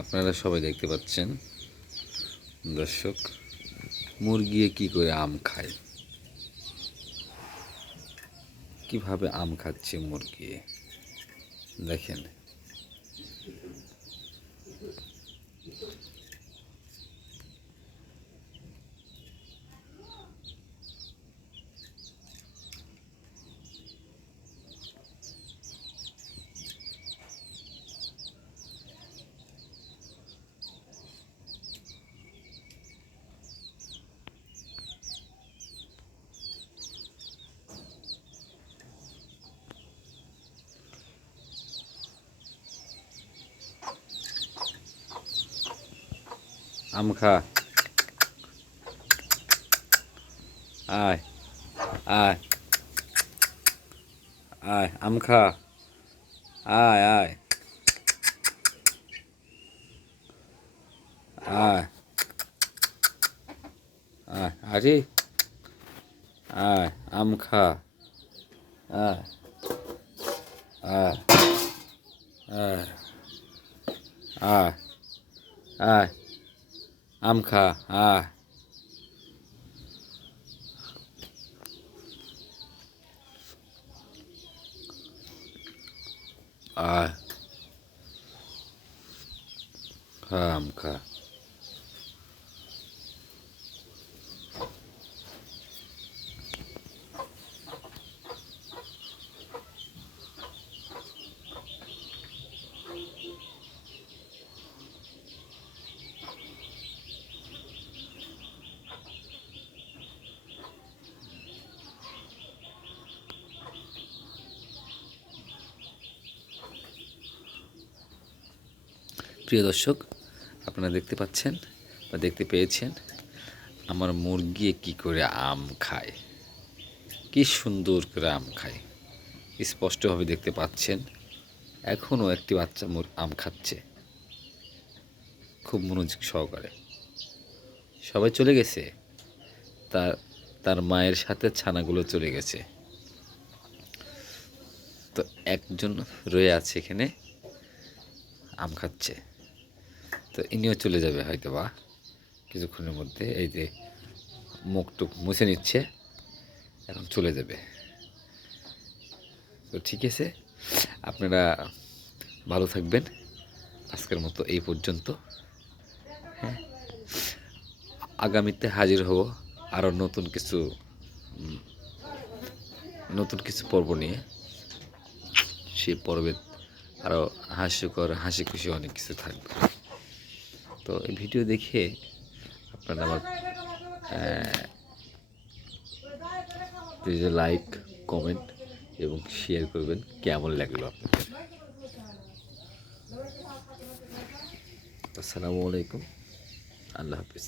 আপনারা সবাই দেখতে পাচ্ছেন দর্শক, মুরগি কি করে আম খায়, কিভাবে আম খাচ্ছে মুরগি দেখেন। আম খা, আয় আয় আয়, আম খা, আয় আয় আয় আয়, আরে আয়, আম খা, আয় আয় আয় আয় আয়, আম খা, আয় আয়, খা আম খা। প্রিয় দর্শক, আপনারা দেখতে পাচ্ছেন বা দেখতে পেয়েছেন আমার মুরগি কি করে আম খায়, কি সুন্দর করে আম খায়, স্পষ্টভাবে দেখতে পাচ্ছেন। এখনও একটি বাচ্চা আম খাচ্ছে খুব মনোযোগ সহকারে। সবাই চলে গেছে, তার তার মায়ের সাথে ছানাগুলো চলে গেছে, তো একজন রয়ে আছে এখানে আম খাচ্ছে। তো ইনিও চলে যাবে হয়তো বা কিছুক্ষণের মধ্যে। এই যে মুখ টুক মুছে নিচ্ছে, এখন চলে যাবে। তো ঠিক আছে, আপনারা ভালো থাকবেন। আজকের মতো এই পর্যন্ত। হ্যাঁ, আগামীতে হাজির হব আরও নতুন কিছু পর্ব নিয়ে। সেই পর্বে আরও হাস্যকর হাসি খুশি অনেক কিছু থাকবে। তো এই ভিডিও দেখে আপনারা আমার লাইক, কমেন্ট এবং শেয়ার করবেন কেমন লাগলো আপনাদের। আসসালামু আলাইকুম, আল্লাহ হাফিজ।